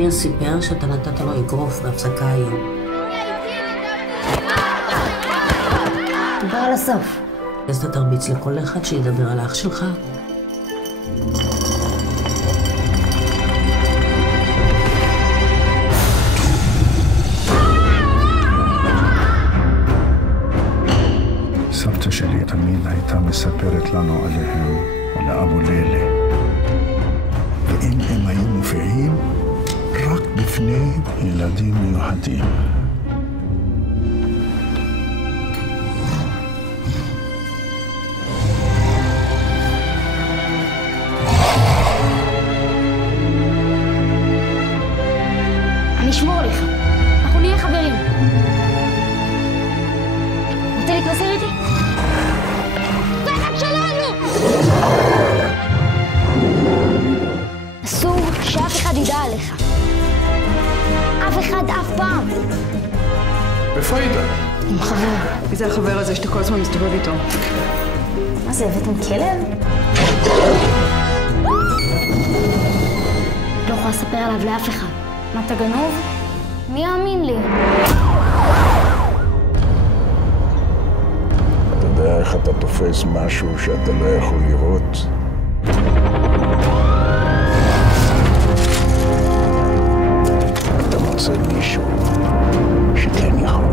ניר סיפר שאתה נתת לו אגרוף בהפסקה היום. דבר על הסוף. אז אתה תרביץ לכל אחד שידבר על האח שלך. סבתא שלי תמיד הייתה מספרת לנו עליהם, או לאבו לילה. ואם הם היו מופיעים, רק בפני ילדים מיוחדים. אני אשמור עליך. אנחנו נהיה חברים. רוצה להתמסר איתי? זה אחד שלנו! אסור שאף אחד ידע עליך. אף אחד אף פעם. איפה היית? עם חבר. מי זה החבר הזה שאתה כל הזמן מסתובב איתו? מה זה, הבאתם כלב? לא יכולה לספר עליו לאף אחד. מה, אתה גנוב? מי יאמין לי? אתה יודע איך אתה תופס משהו שאתה לא יכול לראות? אתה מוצא מישהו שכן יכול.